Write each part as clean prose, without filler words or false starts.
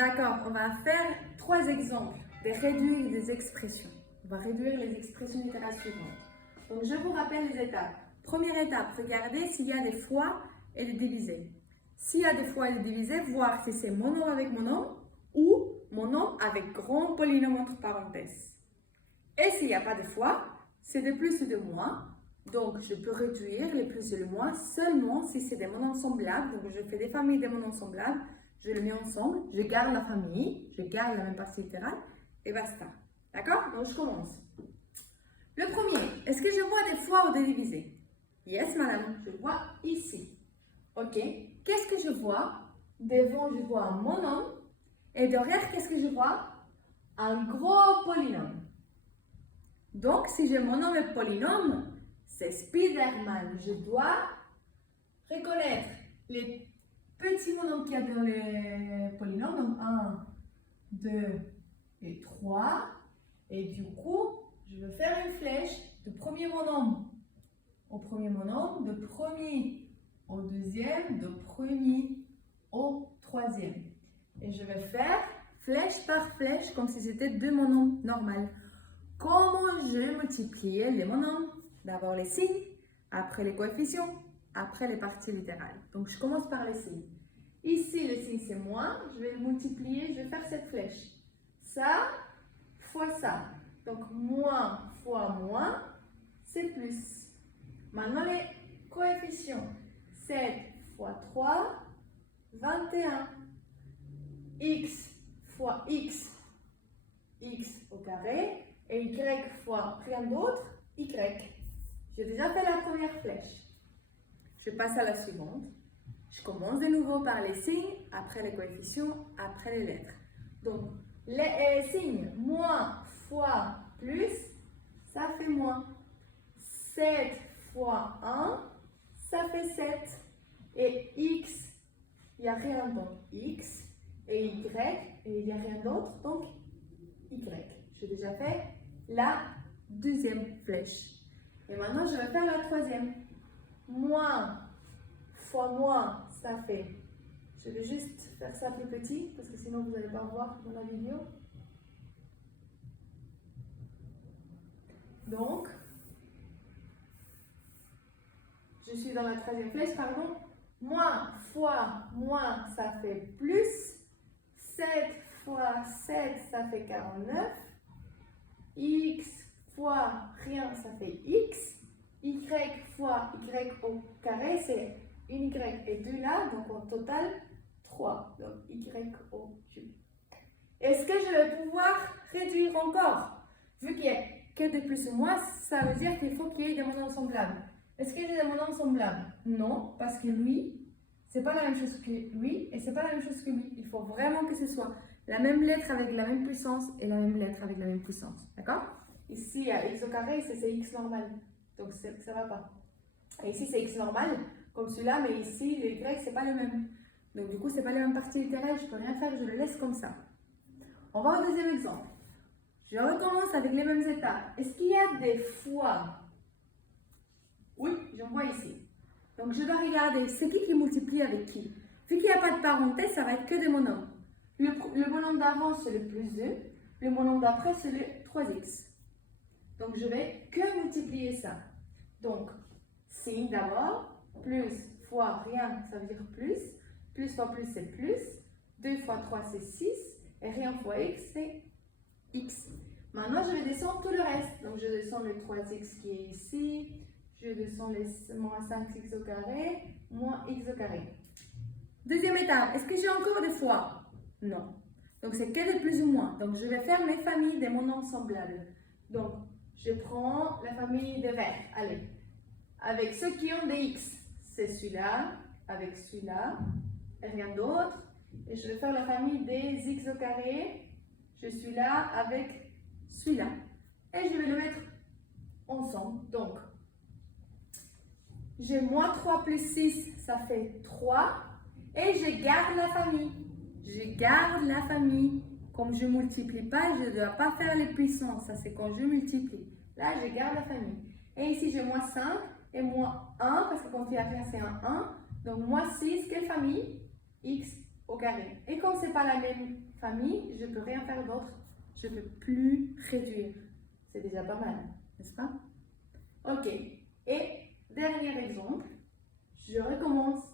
D'accord, on va faire 3 exemples de réduire des expressions. On va réduire les expressions littérales suivantes. Donc, je vous rappelle les étapes. Première étape, regardez s'il y a des fois et des divisés. S'il y a des fois et des divisés, voir si c'est mon nom avec mon nom ou mon nom avec grand polynôme entre parenthèses. Et s'il n'y a pas de fois, c'est de plus ou de moins. Donc, je peux réduire les plus et le moins seulement si c'est des mots semblables. Donc, je fais des familles de mots semblables, je les mets ensemble, je garde la famille, je garde la même partie littérale et basta. D'accord? Donc, je commence. Le premier, est-ce que je vois des fois ou des divisés? Yes, madame, je vois ici. Ok, qu'est-ce que je vois? Devant, je vois mon nom. Et derrière, qu'est-ce que je vois? Un gros polynôme. Donc, si j'ai mon nom et polynôme, c'est Spider-Man. Je dois reconnaître les petits monomes qu'il y a dans les polynômes. Donc, 1, 2 et 3. Et du coup, je vais faire une flèche de premier monome au premier monome, de premier au deuxième, de premier au troisième. Et je vais faire flèche par flèche comme si c'était 2 monomes normaux. Comment je multipliais les monomes? D'abord les signes, après les coefficients, après les parties littérales. Donc, je commence par les signes. Ici, le signe, c'est moins. Je vais le multiplier, je vais faire cette flèche. Ça fois ça. Donc, moins fois moins, c'est plus. Maintenant, les coefficients. 7 fois 3, 21. X fois x, x au carré. Et y fois rien d'autre, y. J'ai déjà fait la première flèche. Je passe à la suivante. Je commence de nouveau par les signes, après les coefficients, après les lettres. Donc, les signes, moins fois plus, ça fait moins. 7 fois 1, ça fait 7. Et x, il n'y a rien, donc x. Et y, et il n'y a rien d'autre, donc y. J'ai déjà fait la deuxième flèche. Et maintenant, je vais faire la troisième. Moins fois moins, ça fait. Je vais juste faire ça plus petit, parce que sinon vous n'allez pas voir dans la vidéo. Donc, je suis dans la troisième flèche, pardon. Moins fois moins, ça fait plus. 7 fois 7, ça fait 49. X fois rien, ça fait X. Y fois Y au carré, c'est une Y et 2 là, donc en total 3. Donc Y au cube. Est-ce que je vais pouvoir réduire encore? Vu qu'il n'y a que de plus ou moins, ça veut dire qu'il faut qu'il y ait des monomes semblables. Est-ce qu'il y a des monomes semblables? Non, parce que lui, c'est pas la même chose que lui et c'est pas la même chose que lui. Il faut vraiment que ce soit la même lettre avec la même puissance et la même lettre avec la même puissance. D'accord? Ici, il y a x au carré, ici c'est x normal. Donc ça ne va pas. Et ici c'est x normal, comme celui-là, mais ici le y c'est pas le même. Donc du coup, c'est pas les mêmes parties littérales, je peux rien faire, je le laisse comme ça. On va au deuxième exemple. Je recommence avec les mêmes étapes. Est-ce qu'il y a des fois? Oui, j'en vois ici. Donc, je dois regarder, c'est qui multiplie avec qui? Vu qu'il n'y a pas de parenthèse, ça va être que des monomes. Le monome d'avant, c'est le plus 2. Le monome d'après, c'est le 3x. Donc, je vais que multiplier ça. Donc, signe d'abord. Plus fois rien, ça veut dire plus. Plus fois plus, c'est plus. 2 fois 3, c'est 6. Et rien fois x, c'est x. Maintenant, je vais descendre tout le reste. Donc, je descends le 3x qui est ici. Je descends les moins 5x au carré, moins x au carré. Deuxième étape, est-ce que j'ai encore des fois? Non. Donc, c'est que de plus ou moins. Donc, je vais faire mes familles des monomes semblables. Donc, je prends la famille des verts. Allez. Avec ceux qui ont des x, c'est celui-là, avec celui-là, et rien d'autre. Et je vais faire la famille des x au carré. Je suis là avec celui-là. Et je vais le mettre ensemble. Donc, j'ai moins 3 plus 6, ça fait 3. Et je garde la famille. Je garde la famille. Comme je ne multiplie pas, je ne dois pas faire les puissances. Ça, c'est quand je multiplie. Là, je garde la famille. Et ici, j'ai moins 5 et moins 1, parce que quand il y a rien, c'est un 1. Donc, moins 6, quelle famille? X au carré. Et comme ce n'est pas la même famille, je ne peux rien faire d'autre. Je ne peux plus réduire. C'est déjà pas mal, n'est-ce pas? Ok. Et dernier exemple, je recommence.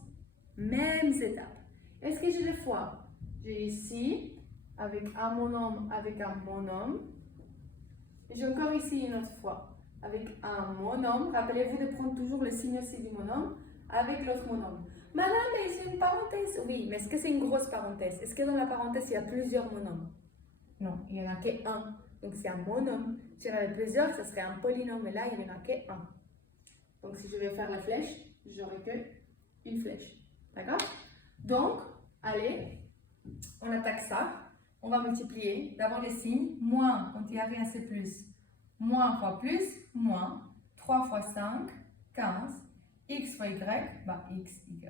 Mêmes étapes. Est-ce que j'ai des fois? J'ai ici, avec un monome, avec un monome. Et j'ai encore ici une autre fois, avec un monome. Rappelez-vous de prendre toujours le signe aussi du monome, avec l'autre monome. Madame, mais c'est une parenthèse. Oui, mais est-ce que c'est une grosse parenthèse? Est-ce que dans la parenthèse, il y a plusieurs monomes? Non, il n'y en a qu'un. Donc c'est un monome. Si il y en avait plusieurs, ce serait un polynôme. Mais là, il n'y en a qu'un. Donc si je vais faire la flèche, j'aurai qu'une flèche. D'accord? Donc, allez, on attaque ça. On va multiplier. D'abord les signes. Moins, quand il n'y a rien, c'est plus. Moins fois plus, moins. 3 fois 5, 15. X fois Y, bah X, Y.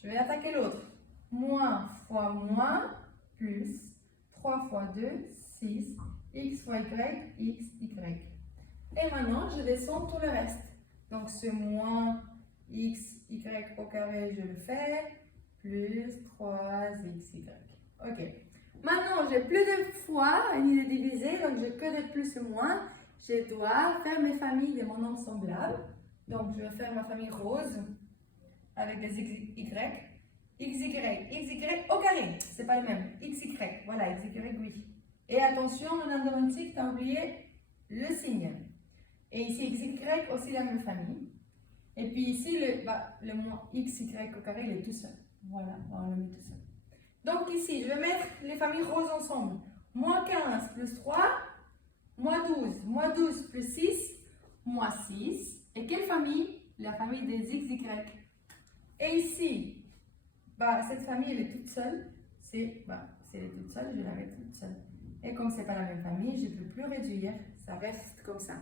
Je vais attaquer l'autre. Moins fois moins, plus. 3 fois 2, 6. X fois Y, X, Y. Et maintenant, je descends tout le reste. Donc, ce moins x, y au carré, je le fais, plus 3xy. Ok. Maintenant, j'ai plus de fois ni de diviser, donc j'ai que des plus et moins. Je dois faire mes familles de monomes semblables. Donc, je vais faire ma famille rose avec des xy, xy au carré. C'est pas le même. xy, voilà, xy, oui. Et attention, mon endodontique, tu as oublié le signe. Et ici, xy aussi la même famille. Et puis ici, le moins xy au carré, il est tout seul. Voilà, on le met tout seul. Donc ici, je vais mettre les familles roses ensemble. Moins 15 plus 3, moins 12 plus 6, moins 6. Et quelle famille? La famille des xy. Et ici, cette famille, elle est toute seule. Si elle est toute seule, je vais la mettre toute seule. Et comme ce n'est pas la même famille, je ne peux plus réduire. Ça reste comme ça.